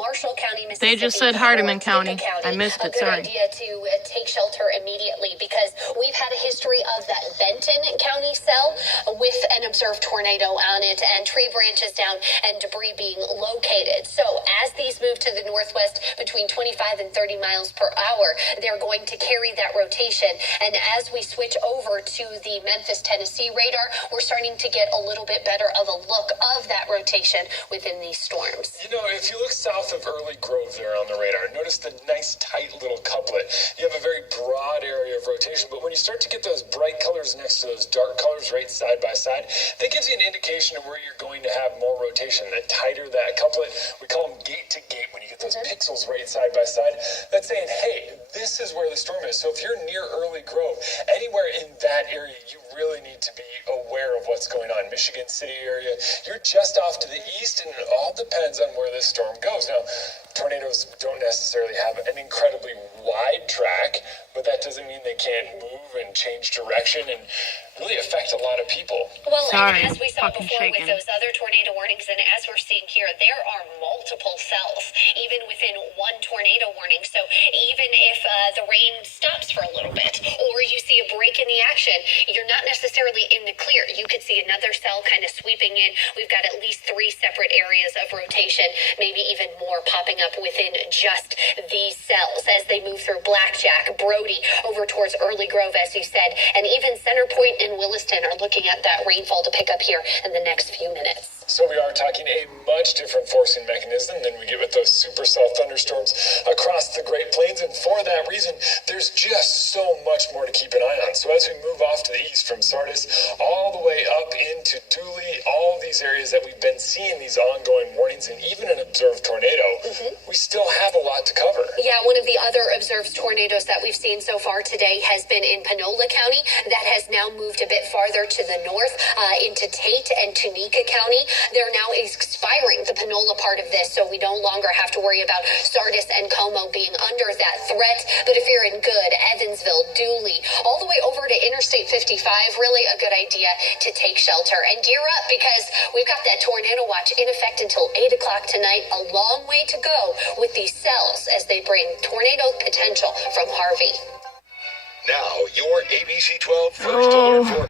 Marshall County, Mississippi. They just said Hardeman County. I missed it, sorry. A good idea to take shelter immediately because we've had a history of that Benton County cell with an observed tornado on it and tree branches down and debris being located. So as these move to the northwest between 25 and 30 miles per hour, they're going to carry that rotation. And as we switch over to the Memphis, Tennessee radar, we're starting to get a little bit better of a look of that rotation within these storms. You know, if you look south of Early Grove there on the radar, notice the nice tight little couplet. You have a very broad area of rotation, but when you start to get those bright colors next to those dark colors right side by side, that gives you an indication of where you're going to have more rotation. The tighter that couplet, we call them gate to gate, when you get those pixels right side by side, that's saying, hey, this is where the storm is. So if you're near Early Grove, anywhere in that area, you really need to be aware of what's going on. Michigan City area, you're just off to the east, and it all depends on where this storm goes. Now, tornadoes don't necessarily have an incredibly wide track, but that doesn't mean they can't move and change direction and really affect a lot of people. Well, Sorry, and as we saw fucking before shaking. with those other tornado warnings, and as we're seeing here, there are multiple cells, even within one tornado warning. So even if the rain stops for a little bit, or you see a break in the action, you're not necessarily in the clear. You could see another cell kind of sweeping in. We've got at least 3 separate areas of rotation, maybe even more popping up within just these cells as they move through Blackjack, Brody, over towards Early Grove, as you said, and even Center Point and Williston are looking at that rainfall to pick up here in the next few minutes. So we are talking a much different forcing mechanism than we get with those supercell thunderstorms across the Great Plains. And for that reason, there's just so much more to keep an eye on. So as we move off to the east from Sardis, all the way up into Dooley, all these areas that we've been seeing these ongoing warnings and even an observed tornado, we still have a lot to cover. Yeah, one of the other observed tornadoes that we've seen so far today has been in Panola County. That has now moved a bit farther to the north into Tate and Tunica County. They're now expiring the Panola part of this, so we no longer have to worry about Sardis and Como being under that threat. But if you're in Good, Evansville, Dooley, all the way over to Interstate 55, really a good idea to take shelter and gear up because we've got that tornado watch in effect until 8 o'clock tonight. A long way to go with these cells as they bring tornado potential from Harvey. Now, your ABC 12 first alert for